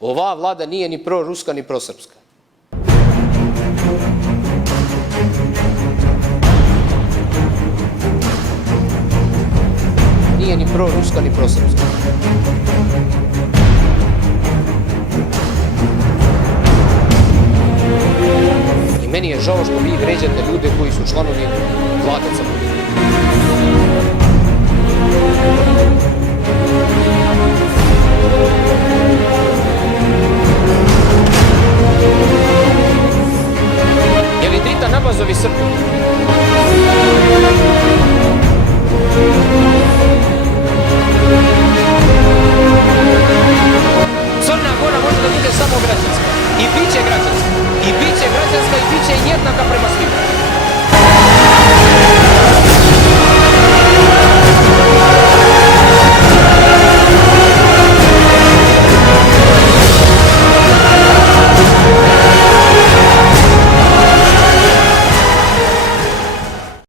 Ova vlada nije ni proruska ni prosrpska. Nije ni proruska ni prosrpska. I meni je žao što vi vređate ljude koji su članovi vlade Crne Gore. Je li Drita Nabazovi Srbi? Crna Gora može da bude samo građanska. I bit će građanska. I bit će građanska i bit će jednaka prema svima.